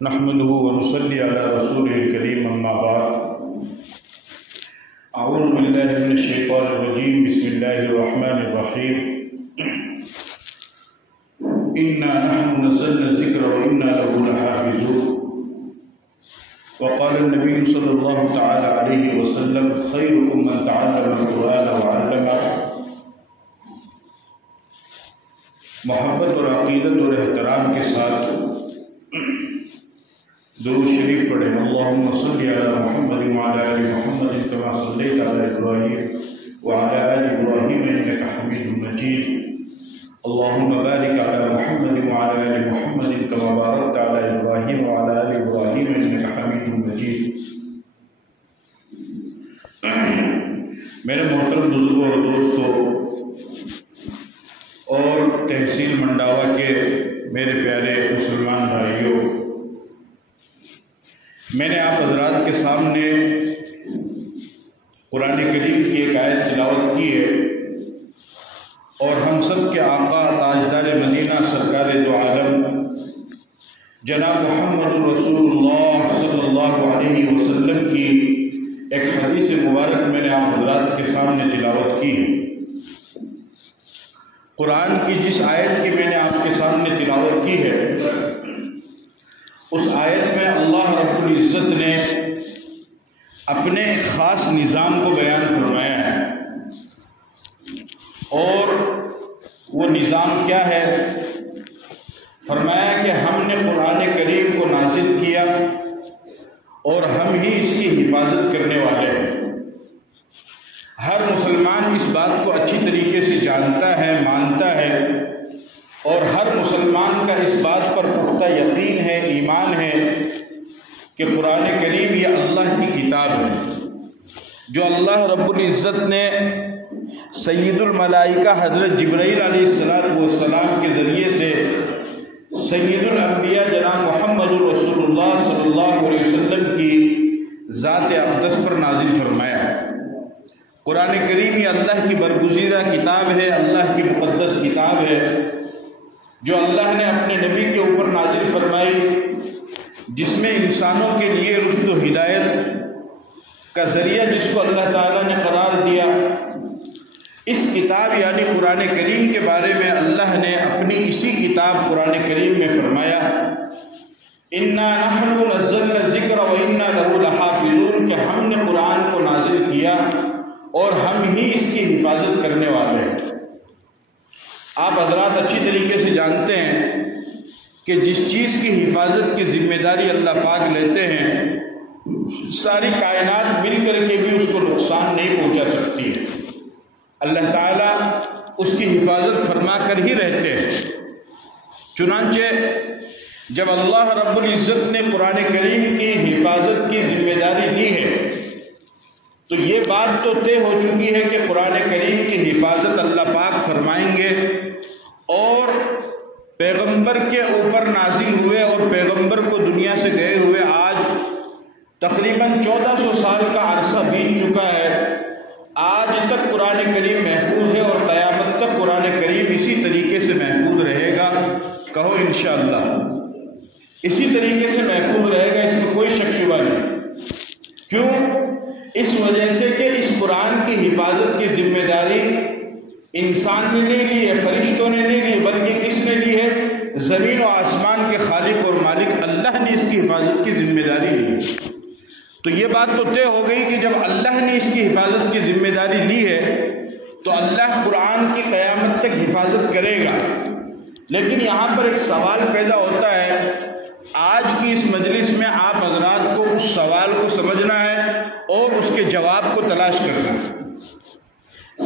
نحمده ونصلي على رسوله الكريم اما بعد اعوذ بالله من الشيطان الرجيم بسم الله الرحمن الرحيم انا نحن نزلنا الذكر وانا له لحافظون وقال النبي صلى الله تعالى عليه وسلم خيركم من تعلم القرآن وعلمه۔ محبت اور عقیدت اور احترام کے ساتھ درود شریف پڑھیں۔ اللہم صلی علی محمد وعلی آل محمد کما صلیت علی ابراہیم وعلی آل ابراہیم انک حمید مجید۔ اللہم بارک علی محمد وعلی آل محمد کما بارکت علی ابراہیم وعلی آل ابراہیم انک حمید مجید۔ میرے محترم بزرگوں اور دوستوں اور تحصیل منڈاوا کے میرے پیارے مسلمان بھائیوں، میں نے آپ حضرات کے سامنے قرآن کریم کی ایک آیت تلاوت کی ہے، اور ہم سب کے آقا تاجدار مدینہ سرکار دو عالم جناب محمد رسول اللہ صلی اللہ علیہ وسلم کی ایک حدیث مبارک میں نے آپ حضرات کے سامنے تلاوت کی ہے۔ قرآن کی جس آیت کی میں نے آپ کے سامنے تلاوت کی ہے، اس آیت میں اللہ رب العزت نے اپنے خاص نظام کو بیان فرمایا ہے، اور وہ نظام کیا ہے؟ فرمایا کہ ہم نے قرآن کریم کو نازل کیا اور ہم ہی اس کی حفاظت کرنے والے ہیں۔ ہر مسلمان اس بات کو اچھی طریقے سے جانتا ہے، مانتا ہے، اور ہر مسلمان کا اس بات پر پختہ یقین ہے، ایمان ہے کہ قرآن کریم یہ اللہ کی کتاب ہے، جو اللہ رب العزت نے سید الملائکہ حضرت جبرائیل علیہ السلام کے ذریعے سے سید الانبیاء جناب محمد رسول اللہ صلی اللہ علیہ وسلم کی ذات اقدس پر نازل فرمایا ہے۔ قرآن کریم یہ اللہ کی برگزیدہ کتاب ہے، اللہ کی مقدس کتاب ہے، جو اللہ نے اپنے نبی کے اوپر نازل فرمائی، جس میں انسانوں کے لیے رشد و ہدایت کا ذریعہ جس کو اللہ تعالیٰ نے قرار دیا۔ اس کتاب یعنی قرآن کریم کے بارے میں اللہ نے اپنی اسی کتاب قرآن کریم میں فرمایا اِنَّا نَحْنُ نَزَّلْنَا الذِّكْرَ وَإِنَّا لَهُ لَحَافِظُونَ، کہ ہم نے قرآن کو نازل کیا اور ہم ہی اس کی حفاظت کرنے والے ہیں۔ آپ حضرات اچھی طریقے سے جانتے ہیں کہ جس چیز کی حفاظت کی ذمہ داری اللہ پاک لیتے ہیں، ساری کائنات مل کر کے بھی اس کو نقصان نہیں پہنچا سکتی ہے۔ اللہ تعالیٰ اس کی حفاظت فرما کر ہی رہتے ہیں۔ چنانچہ جب اللہ رب العزت نے قرآن کریم کی حفاظت کی ذمہ داری لی ہے، تو یہ بات تو طے ہو چکی ہے کہ قرآن کریم کی حفاظت اللہ پاک فرمائیں گے، اور پیغمبر کے اوپر نازل ہوئے اور پیغمبر کو دنیا سے گئے ہوئے آج تقریباً 1400 سال کا عرصہ بیت چکا ہے۔ آج تک قرآن کریم محفوظ ہے اور قیامت تک قرآن کریم اسی طریقے سے محفوظ رہے گا۔ کہو انشاءاللہ اسی طریقے سے محفوظ رہے گا، اس میں کوئی شک شبہ نہیں۔ کیوں؟ اس وجہ سے کہ اس قرآن کی حفاظت کی ذمہ داری انسان نے نہیں لی ہے، فرشتوں نے نہیں لی، بلکہ کس نے لی ہے؟ زمین و آسمان کے خالق اور مالک اللہ نے اس کی حفاظت کی ذمہ داری لی۔ تو یہ بات تو طے ہو گئی کہ جب اللہ نے اس کی حفاظت کی ذمہ داری لی ہے تو اللہ قرآن کی قیامت تک حفاظت کرے گا۔ لیکن یہاں پر ایک سوال پیدا ہوتا ہے، آج کی اس مجلس میں آپ حضرات کو اس سوال کو سمجھنا ہے اور اس کے جواب کو تلاش کرنا ہے۔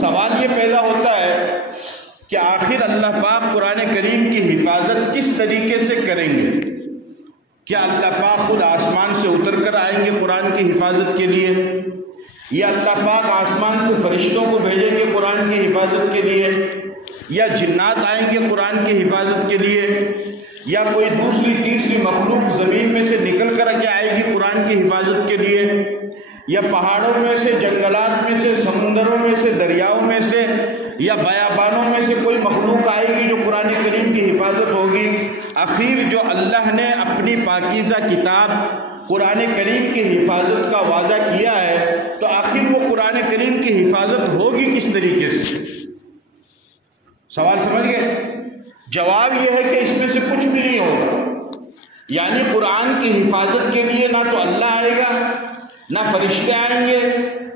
سوال یہ پیدا ہوتا ہے کہ آخر اللہ پاک قرآن کریم کی حفاظت کس طریقے سے کریں گے؟ کیا اللہ پاک خود آسمان سے اتر کر آئیں گے قرآن کی حفاظت کے لیے، یا اللہ پاک آسمان سے فرشتوں کو بھیجیں گے قرآن کی حفاظت کے لیے، یا جنات آئیں گے قرآن کی حفاظت کے لیے، یا کوئی دوسری تیسری مخلوق زمین میں سے نکل کر کے آئے گی قرآن کی حفاظت کے لیے، یا پہاڑوں میں سے، جنگلات میں سے، سمندروں میں سے، دریاؤں میں سے یا بیابانوں میں سے کوئی مخلوق آئے گی جو قرآن کریم کی حفاظت ہوگی؟ آخر جو اللہ نے اپنی پاکیزہ کتاب قرآن کریم کی حفاظت کا وعدہ کیا ہے تو آخر وہ قرآن کریم کی حفاظت ہوگی کس طریقے سے؟ سوال سمجھ گئے؟ جواب یہ ہے کہ اس میں سے کچھ بھی نہیں ہوگا. یعنی قرآن کی حفاظت کے لیے نہ تو اللہ آئے گا، نہ فرشتے آئیں گے،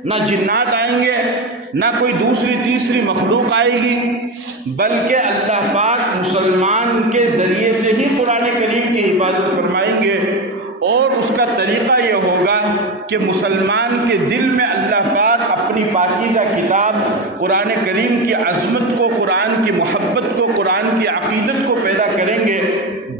نہ جنات آئیں گے، نہ کوئی دوسری تیسری مخلوق آئے گی، بلکہ اللہ پاک مسلمان کے ذریعے سے ہی قرآن کریم کی حفاظت فرمائیں گے. اور اس کا طریقہ یہ ہوگا کہ مسلمان کے دل میں اللہ پاک اپنی پاکیزہ کتاب قرآن کریم کی عظمت کو، قرآن کی محبت کو، قرآن کی عقیدت کو پیدا کریں گے.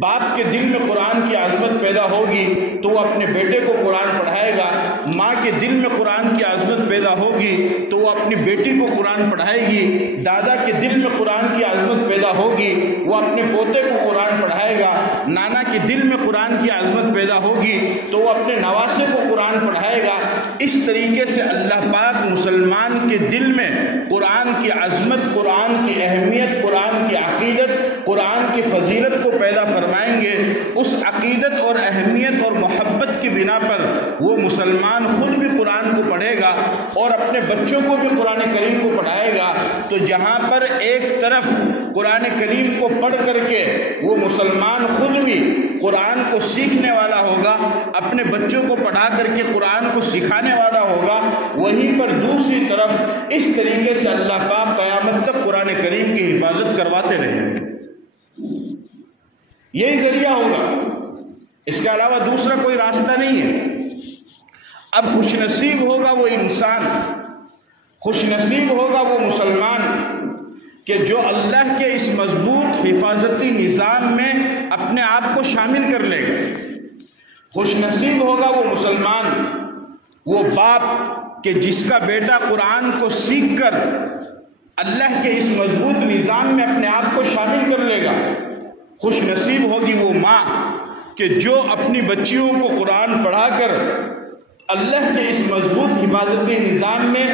باپ کے دل میں قرآن کی عظمت پیدا ہوگی تو وہ اپنے بیٹے کو قرآن پڑھائے گا، ماں کے دل میں قرآن کی عظمت پیدا ہوگی تو وہ اپنی بیٹی کو قرآن پڑھائے گی، دادا کے دل میں قرآن کی عظمت پیدا ہوگی وہ اپنے پوتے کو قرآن پڑھائے گا، نانا کے دل میں قرآن کی عظمت پیدا ہوگی تو وہ اپنے نواسے کو قرآن پڑھائے گا. اس طریقے سے اللہ پاک مسلمان کے دل میں قرآن کی عظمت، قرآن کی اہمیت، قرآن کی عقیدت، قرآن کی فضیلت کو پیدا فرمائیں گے. اس عقیدت اور اہمیت اور محبت کی بنا پر وہ مسلمان خود بھی قرآن کو پڑھے گا اور اپنے بچوں کو بھی قرآن کریم کو پڑھائے گا. تو جہاں پر ایک طرف قرآن کریم کو پڑھ کر کے وہ مسلمان خود بھی قرآن کو سیکھنے والا ہوگا، اپنے بچوں کو پڑھا کر کے قرآن کو سکھانے والا ہوگا، وہیں پر دوسری طرف اس طریقے سے اللہ پاک قیامت تک قرآن کریم کی حفاظت کرواتے رہیں گے. یہی ذریعہ ہوگا، اس کے علاوہ دوسرا کوئی راستہ نہیں ہے. اب خوش نصیب ہوگا وہ انسان، خوش نصیب ہوگا وہ مسلمان کہ جو اللہ کے اس مضبوط حفاظتی نظام میں اپنے آپ کو شامل کر لے گا. خوش نصیب ہوگا وہ مسلمان، وہ باپ کہ جس کا بیٹا قرآن کو سیکھ کر اللہ کے اس مضبوط نظام میں اپنے آپ کو شامل کر لے گا. خوش نصیب ہوگی وہ ماں کہ جو اپنی بچیوں کو قرآن پڑھا کر اللہ کے اس مضبوط حفاظتی نظام میں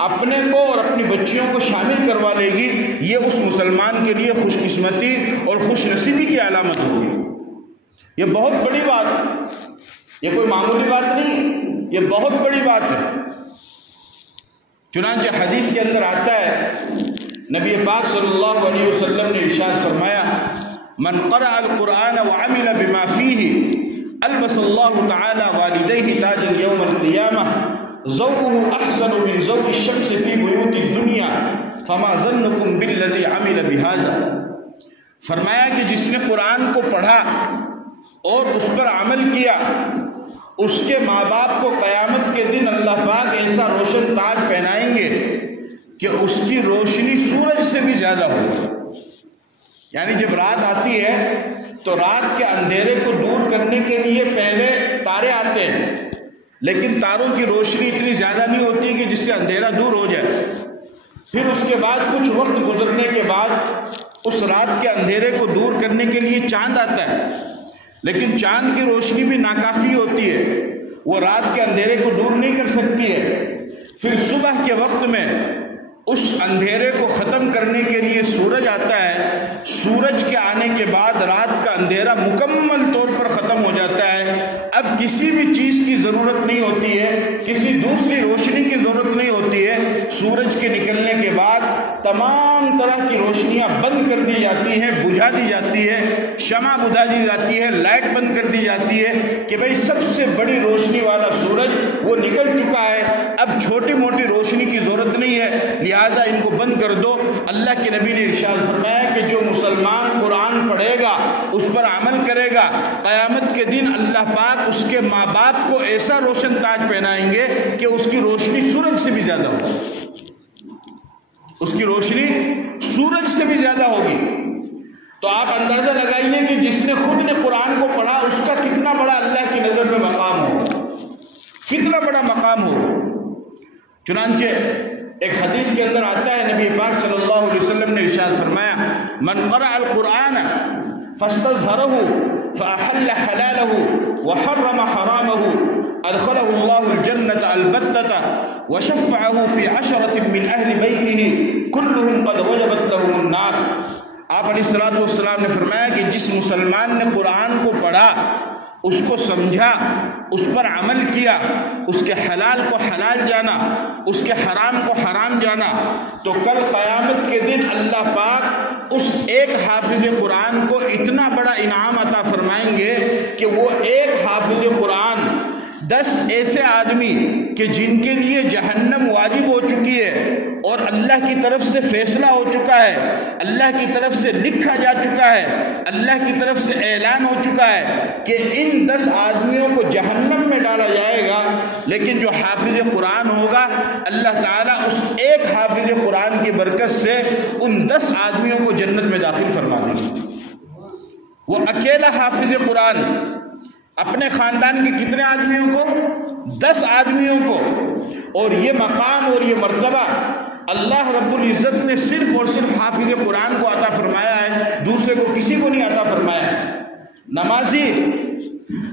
اپنے کو اور اپنی بچیوں کو شامل کروا لے گی. یہ اس مسلمان کے لیے خوش قسمتی اور خوش نصیبی کی علامت ہوگی. یہ بہت بڑی بات ہے، یہ کوئی معمولی بات نہیں، یہ بہت بڑی بات ہے. چنانچہ حدیث کے اندر آتا ہے، نبی پاک صلی اللہ علیہ وسلم نے ارشاد فرمایا، من قرأ القرآن وعمل بما فيه البس الله تعالى والديه تاجا يوم القيامة ذوقه احسن من ذوق الشمس في بيوت الدنيا فما ظنكم بالذي عمل بهذا. فرمایا کہ جس نے قرآن کو پڑھا اور اس پر عمل کیا، اس کے ماں باپ کو قیامت کے دن اللہ پاک ایسا روشن تاج پہنائیں گے کہ اس کی روشنی سورج سے بھی زیادہ ہوگی. یعنی جب رات آتی ہے تو رات کے اندھیرے کو دور کرنے کے لیے پہلے تارے آتے ہیں، لیکن تاروں کی روشنی اتنی زیادہ نہیں ہوتی کہ جس سے اندھیرا دور ہو جائے. پھر اس کے بعد کچھ وقت گزرنے کے بعد اس رات کے اندھیرے کو دور کرنے کے لیے چاند آتا ہے، لیکن چاند کی روشنی بھی ناکافی ہوتی ہے، وہ رات کے اندھیرے کو دور نہیں کر سکتی ہے. پھر صبح کے وقت میں اس اندھیرے کو ختم کرنے کے لیے سورج آتا ہے. سورج کے آنے کے بعد رات کا اندھیرا مکمل طور پر ختم ہو جاتا ہے. اب کسی بھی چیز کی ضرورت نہیں ہوتی ہے، کسی دوسری روشنی کی ضرورت نہیں ہوتی ہے. سورج کے نکلنے کے بعد تمام طرح کی روشنیاں بند کر دی جاتی ہیں، بجھا دی جاتی ہے، شمع بجھا دی جاتی ہے، لائٹ بند کر دی جاتی ہے کہ بھئی سب سے بڑی روشنی والا سورج وہ نکل چکا ہے، اب چھوٹی موٹی روشنی کی ضرورت نہیں ہے، لہٰذا ان کو بند کر دو. اللہ کے نبی نے ارشاد فرمایا کہ جو مسلمان قرآن پڑھے گا، اس پر عمل کرے گا، قیامت کے دن اللہ پاک اس کے ماں باپ کو ایسا روشن تاج پہنائیں گے کہ اس کی روشنی سورج سے بھی زیادہ ہوگی. اس کی روشنی سورج سے بھی زیادہ ہوگی. تو آپ اندازہ لگائیے کہ جس نے خود نے قرآن کو پڑھا اس کا کتنا بڑا اللہ کی نظر میں مقام ہو، کتنا بڑا مقام ہو. چنانچہ ایک حدیث کے اندر آتا ہے، نبی پاک صلی اللہ علیہ وسلم نے ارشاد فرمایا، من قرأ القرآن فاستظهره فأحل حلاله وحرم حرامه ادخله الله الجنة البتة وشفعه في 10 من أهل بيته كلهم قد وجبت لهم النار. آپ علیہ الصلوۃ والسلام نے فرمایا کہ جس مسلمان نے قرآن کو پڑھا، اس کو سمجھا، اس پر عمل کیا، اس کے حلال کو حلال جانا، اس کے حرام کو حرام جانا، تو کل قیامت کے دن اللہ پاک اس ایک حافظ قرآن کو اتنا بڑا انعام عطا فرمائیں گے کہ وہ ایک حافظ قرآن 10 ایسے آدمی کہ جن کے لیے جہنم واجب ہو چکی ہے اور اللہ کی طرف سے فیصلہ ہو چکا ہے، اللہ کی طرف سے لکھا جا چکا ہے، اللہ کی طرف سے اعلان ہو چکا ہے کہ ان 10 آدمیوں کو جہنم میں ڈالا جائے گا، لیکن جو حافظ قرآن ہوگا اللہ تعالیٰ اس ایک حافظ قرآن کی برکت سے ان 10 آدمیوں کو جنت میں داخل فرما دیں گے۔ وہ اکیلا حافظ قرآن اپنے خاندان کے کتنے آدمیوں کو؟ 10 آدمیوں کو، اور یہ مقام اور یہ مرتبہ اللہ رب العزت نے صرف اور صرف حافظ قرآن کو عطا فرمایا ہے، دوسرے کو کسی کو نہیں عطا فرمایا ہے۔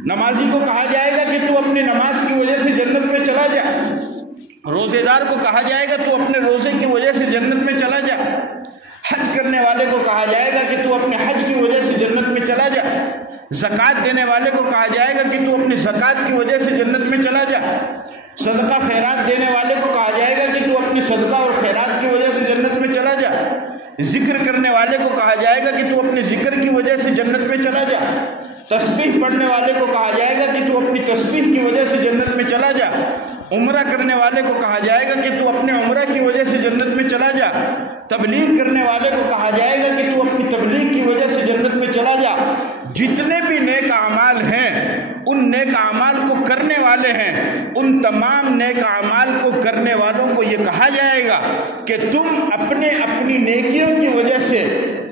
نمازی کو کہا جائے گا کہ تو اپنی نماز کی وجہ سے جنت میں چلا جا، روزے دار کو کہا جائے گا تو اپنے روزے کی وجہ سے جنت میں چلا جا، حج کرنے والے کو کہا جائے گا کہ تو اپنے حج کی وجہ سے جنت میں چلا جا، زکوٰۃ دینے والے کو کہا جائے گا کہ تو اپنی زکوٰۃ کی وجہ سے جنت میں چلا جا، صدقہ خیرات دینے والے کو کہا جائے گا کہ تو اپنی صدقہ اور خیرات کی وجہ سے جنت میں چلا جا، ذکر کرنے والے کو کہا جائے گا کہ تو اپنے ذکر کی وجہ سے جنت میں چلا جا، تسبیح پڑھنے والے کو کہا جائے گا کہ تو اپنی تسبیح کی وجہ سے جنت میں چلا جا، عمرہ کرنے والے کو کہا جائے گا کہ تو اپنے عمرہ کی وجہ سے جنت میں چلا جا، تبلیغ کرنے والے کو کہا جائے گا کہ تو اپنی تبلیغ کی وجہ سے جنت میں چلا جا۔ جتنے بھی نیک اعمال ہیں ان نیک اعمال کو کرنے والے ہیں، ان تمام نیک اعمال کو کرنے والوں کو یہ کہا جائے گا کہ تم اپنی نیکیوں کی وجہ سے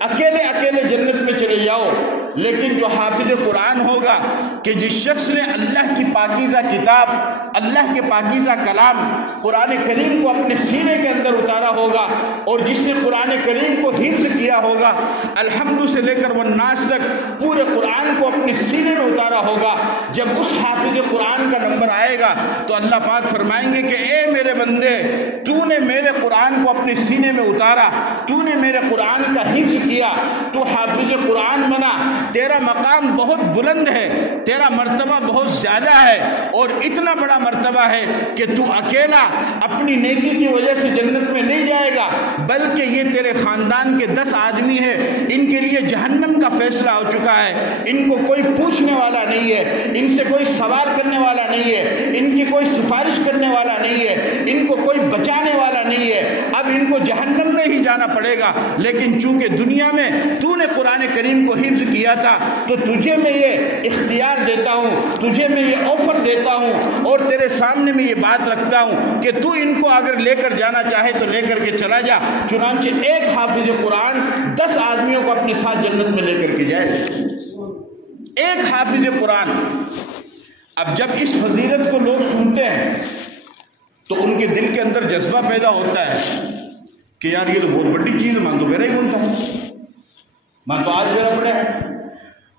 اکیلے جنت میں چلے جاؤ، لیکن جو حافظ قرآن ہوگا، کہ جس شخص نے اللہ کی پاکیزہ کتاب، اللہ کے پاکیزہ کلام قرآن کریم کو اپنے سینے کے اندر اتارا ہوگا، اور جس نے قرآن کریم کو حفظ کیا ہوگا، الحمد سے لے کر والناس تک پورے قرآن کو اپنے سینے میں اتارا ہوگا، جب اس حافظ قرآن کا نمبر آئے گا تو اللہ پاک فرمائیں گے کہ اے میرے بندے، تو نے میرے قرآن کو اپنے سینے میں اتارا، تو نے میرے قرآن کا حفظ کیا، تو حافظ قرآن بنا، تیرا مقام بہت بلند ہے، تیرا مرتبہ بہت زیادہ ہے، اور اتنا بڑا مرتبہ ہے کہ تو اکیلا اپنی نیکی کی وجہ سے جنت میں نہیں جائے گا، بلکہ یہ تیرے خاندان کے 10 آدمی ہیں، ان کے لیے جہنم کا فیصلہ ہو چکا ہے، ان کو کوئی پوچھنے والا نہیں ہے، ان سے کوئی سوال کرنے والا نہیں ہے، ان کی کوئی سفارش کرنے والا نہیں ہے، ان کو کوئی بچانے والا نہیں ہے، اب ان کو جہنم میں ہی جانا پڑے گا، لیکن چونکہ دنیا میں تو نے قرآن کریم کو حفظ کیا تھا تو تجھے میں یہ اختیار دیتا ہوں، تجھے میں یہ آفر دیتا ہوں، اور تیرے سامنے میں یہ بات رکھتا ہوں کہ تو ان کو اگر لے کر جانا چاہے تو لے کر کے چلا جا۔ چنانچہ ایک حافظ قرآن 10 آدمیوں کو اپنے ساتھ جنت میں لے کر کے جائے، ایک حافظ قرآن۔ اب جب اس فضیلت کو لوگ سنتے ہیں تو ان کے دل کے اندر جذبہ پیدا ہوتا ہے کہ یار یہ تو بہت بڑی چیز ہے، میں تو میرا ہی بنتا ہوں، میں تو آج میرا پڑھا ہے۔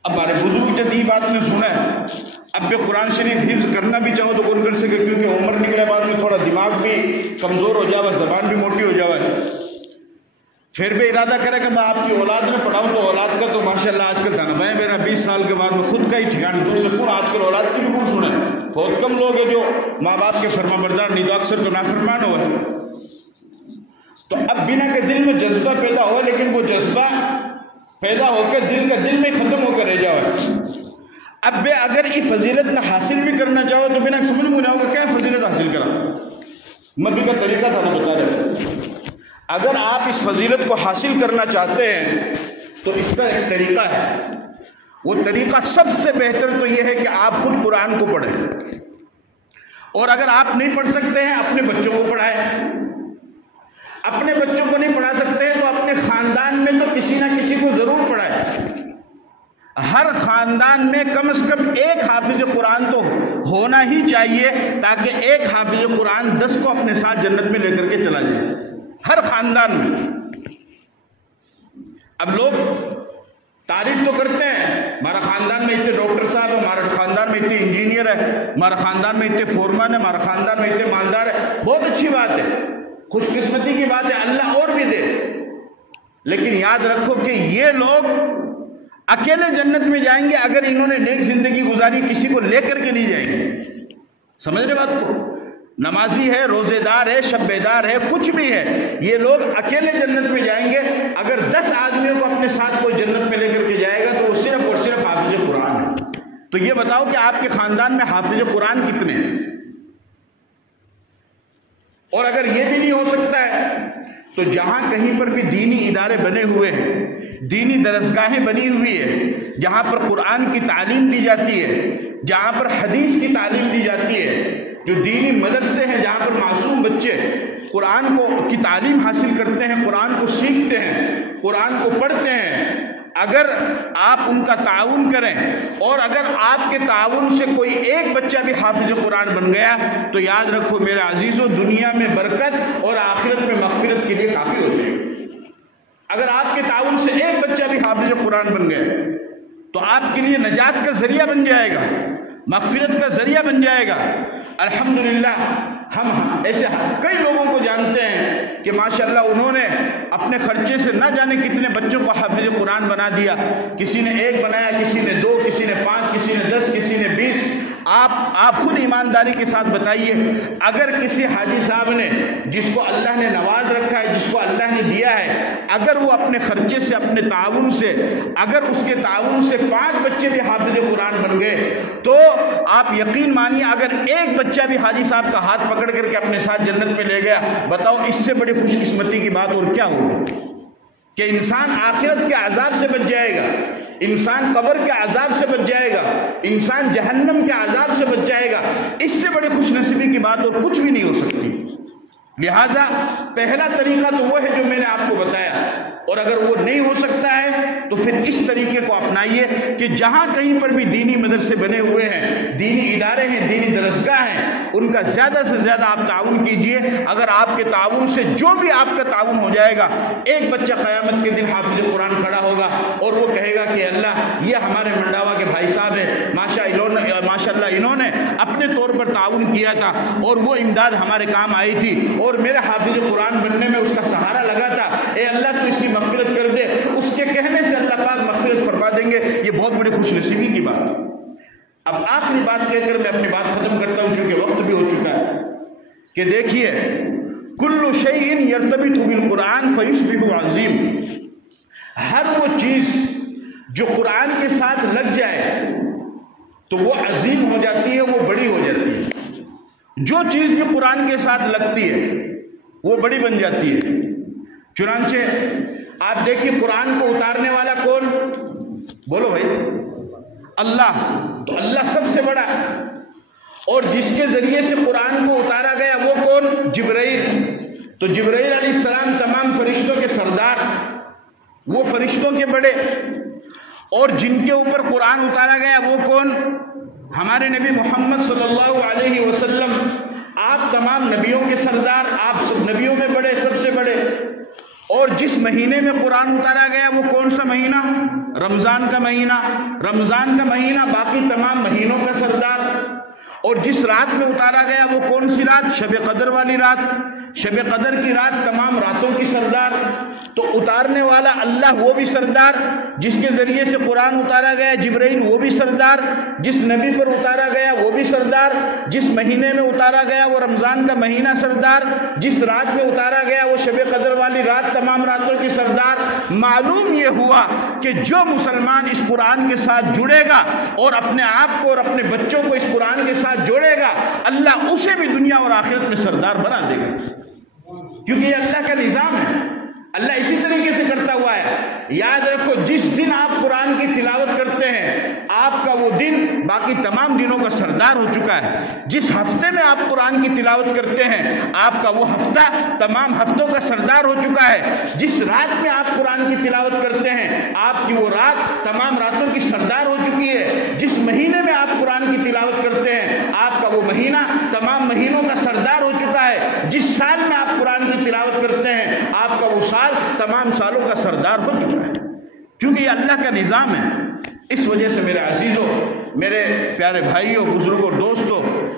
اب ہمارے بزرگ جب یہ بات نے سنا ہے، اب بھی قرآن شریف حفظ کرنا بھی چاہو تو کون کر سکے، کیونکہ عمر نکلے بعد میں تھوڑا دماغ بھی کمزور ہو جاوا، زبان بھی موٹی ہو جاوا ہے، پھر بھی ارادہ کرے کہ میں آپ کی اولاد میں پڑھاؤں، تو اولاد کا تو ماشاءاللہ آج کل تھا نا، میں میرا 20 سال کے بعد میں خود کا ہی ٹھکان ڈھونڈ سکوں، آج کل اولاد کی بھی کون سنے، بہت کم لوگ ہیں جو ماں باپ کے فرما بردار نہیں، تو اکثر تو نافرمان ہوئے۔ تو اب بنا کے دل میں جذبہ پیدا ہوا، لیکن وہ جذبہ پیدا ہو کے دل میں ختم ہو کر رہ جاؤ۔ اب بے اگر یہ فضیلت نہ حاصل بھی کرنا چاہو تو بنا سمجھ میں آؤ گا کیا فضیلت حاصل کرا، مبی کا طریقہ تھا نا بتا رہے۔ اگر آپ اس فضیلت کو حاصل کرنا چاہتے ہیں تو اس کا ایک طریقہ ہے، وہ طریقہ سب سے بہتر تو یہ ہے کہ آپ خود قرآن کو پڑھیں، اور اگر آپ نہیں پڑھ سکتے ہیں اپنے بچوں کو پڑھائیں، اپنے بچوں کو نہیں پڑھا سکتے ہیں تو اپنے خاندان میں تو کسی نہ کسی کو ضرور پڑھائیں۔ ہر خاندان میں کم از کم ایک حافظ قرآن تو ہونا ہی چاہیے، تاکہ ایک حافظ قرآن 10 کو اپنے ساتھ جنت میں لے کر کے چلا جائے، ہر خاندان میں۔ اب لوگ تعریف تو کرتے ہیں، ہمارا خاندان میں اتنے ڈاکٹر صاحب ہیں، ہمارا خاندان میں اتنے انجینئر ہے، ہمارا خاندان میں اتنے فورمن ہے، ہمارا خاندان میں اتنے مالدار ہے، بہت اچھی بات ہے، خوش قسمتی کی بات ہے، اللہ اور بھی دے۔ لیکن یاد رکھو کہ یہ لوگ اکیلے جنت میں جائیں گے اگر انہوں نے نیک زندگی گزاری، کسی کو لے کر کے نہیں جائیں گے۔ سمجھ رہے بات کو؟ نمازی ہے، روزے دار ہے، شب بیدار ہے، کچھ بھی ہے، یہ لوگ اکیلے جنت میں جائیں گے۔ اگر 10 آدمیوں کو اپنے ساتھ کوئی جنت میں لے کر کے جائے گا تو وہ صرف اور صرف حافظ قرآن ہے۔ تو یہ بتاؤ کہ آپ کے خاندان میں حافظ قرآن کتنے ہیں؟ اور اگر یہ بھی نہیں ہو سکتا ہے تو جہاں کہیں پر بھی دینی ادارے بنے ہوئے ہیں، دینی درسگاہیں بنی ہوئی ہے، جہاں پر قرآن کی تعلیم دی جاتی ہے، جہاں پر حدیث کی تعلیم دی جاتی ہے، جو دینی مدرسے ہیں جہاں پر معصوم بچے قرآن کی تعلیم حاصل کرتے ہیں، قرآن کو سیکھتے ہیں، قرآن کو پڑھتے ہیں، اگر آپ ان کا تعاون کریں اور اگر آپ کے تعاون سے کوئی ایک بچہ بھی حافظ قرآن بن گیا تو یاد رکھو میرے عزیزو، دنیا میں برکت اور آخرت میں مغفرت کے لیے کافی ہوتے ہیں۔ اگر آپ کے تعاون سے ایک بچہ بھی حافظ قرآن بن گیا تو آپ کے لیے نجات کا ذریعہ بن جائے گا، مغفرت کا ذریعہ بن جائے گا۔ الحمدللہ ہم ایسے کئی لوگوں کو جانتے ہیں کہ ماشاءاللہ انہوں نے اپنے خرچے سے نہ جانے کتنے بچوں کو حافظ قرآن بنا دیا، کسی نے 1 بنایا، کسی نے 2، کسی نے 5، کسی نے 10، کسی نے 20۔ آپ خود ایمانداری کے ساتھ بتائیے، اگر کسی حاجی صاحب نے، جس کو اللہ نے نواز رکھا ہے، جس کو اللہ نے دیا ہے، اگر وہ اپنے خرچے سے، اپنے تعاون سے، اگر اس کے تعاون سے 5 بچے بھی حافظ قرآن بن گئے تو آپ یقین مانیے اگر ایک بچہ بھی حاجی صاحب کا ہاتھ پکڑ کر کے اپنے ساتھ جنت میں لے گیا، بتاؤ اس سے بڑی خوش قسمتی کی بات اور کیا ہوگی؟ کہ انسان آخرت کے عذاب سے بچ جائے گا، انسان قبر کے عذاب سے بچ جائے گا، انسان جہنم کے عذاب سے بچ جائے گا۔ اس سے بڑی خوش نصیبی کی بات اور کچھ بھی نہیں ہو سکتی۔ لہذا پہلا طریقہ تو وہ ہے جو میں نے آپ کو بتایا، اور اگر وہ نہیں ہو سکتا ہے تو پھر اس طریقے کو اپنائیے کہ جہاں کہیں پر بھی دینی مدرسے بنے ہوئے ہیں، دینی ادارے ہیں، دینی درسگاہ ہیں، ان کا زیادہ سے زیادہ آپ تعاون کیجئے۔ اگر آپ کے تعاون سے جو بھی آپ کا تعاون ہو جائے گا، ایک بچہ قیامت کے دن حافظ قرآن کھڑا ہوگا اور وہ کہے گا کہ اللہ یہ ہمارے منڈاوا کے بھائی صاحب ہیں، ماشاءاللہ انہوں نے اپنے طور پر تعاون کیا تھا اور وہ امداد ہمارے کام آئی تھی اور میرے حافظ قرآن بننے میں اس کا سہارا لگا تھا، اے اللہ تو اس کی مغفرت کر دے۔ اس کے کہنے سے اللہ پاک مغفرت فرما دیں گے۔ یہ بہت بڑی خوش نصیبی کی بات ہے۔ اب آخری بات کہہ کر میں اپنی بات ختم کرتا ہوں چونکہ وقت بھی ہو چکا ہے، کہ دیکھیے کل شیء یرتبط بالقرآن فیشبہ عظیم، ہر وہ چیز جو قرآن کے ساتھ لگ جائے تو وہ عظیم ہو جاتی ہے، وہ بڑی ہو جاتی ہے۔ جو چیز بھی قرآن کے ساتھ لگتی ہے وہ بڑی بن جاتی ہے۔ چنانچہ آپ دیکھیے قرآن کو اتارنے والا کون؟ بولو بھائی، اللہ۔ تو اللہ سب سے بڑا، اور جس کے ذریعے سے قرآن کو اتارا گیا وہ کون؟ جبرائیل۔ تو جبرائیل علیہ السلام تمام فرشتوں کے سردار، وہ فرشتوں کے بڑے، اور جن کے اوپر قرآن اتارا گیا وہ کون؟ ہمارے نبی محمد صلی اللہ علیہ وسلم۔ آپ تمام نبیوں کے سردار، آپ سب نبیوں میں بڑے، سب سے بڑے۔ اور جس مہینے میں قرآن اتارا گیا وہ کون سا مہینہ؟ رمضان کا مہینہ۔ رمضان کا مہینہ باقی تمام مہینوں کا سردار۔ اور جس رات میں اتارا گیا وہ کون سی رات؟ شب قدر والی رات۔ شب قدر کی رات تمام راتوں کی سردار۔ تو اتارنے والا اللہ وہ بھی سردار، جس کے ذریعے سے قرآن اتارا گیا جبرائیل وہ بھی سردار، جس نبی پر اتارا گیا وہ بھی سردار، جس مہینے میں اتارا گیا وہ رمضان کا مہینہ سردار، جس رات میں اتارا گیا وہ شب قدر والی رات تمام راتوں کی سردار۔ معلوم یہ ہوا کہ جو مسلمان اس قرآن کے ساتھ جڑے گا اور اپنے آپ کو اور اپنے بچوں کو اس قرآن کے ساتھ جوڑے گا، اللہ اسے بھی دنیا اور آخرت میں سردار بنا دے گا، کیونکہ یہ اللہ کا نظام ہے۔ اللہ اسی طریقے سے کرتا ہوا ہے۔ یاد رکھو جس دن آپ قرآن کی تلاوت کرتے ہیں آپ کا وہ دن باقی تمام دنوں کا سردار ہو چکا ہے۔ جس ہفتے میں آپ قرآن کی تلاوت کرتے ہیں آپ کا وہ ہفتہ تمام ہفتوں کا سردار ہو چکا ہے۔ جس رات میں آپ قرآن کی تلاوت کرتے ہیں آپ کی وہ رات تمام راتوں کی سردار ہو چکی ہے۔ جس مہینے میں آپ قرآن کی تلاوت کرتے ہیں آپ کا وہ مہینہ تمام مہینوں کا سردار ہو چکا ہے۔ جس سال میں آپ قرآن کی تلاوت کرتے ہیں آپ کا وہ سال تمام سالوں کا سردار ہو چکا ہے، کیونکہ یہ اللہ کا نظام ہے۔ اس وجہ سے میرے عزیزوں، میرے پیارے بھائیوں، بزرگوں، دوستوں،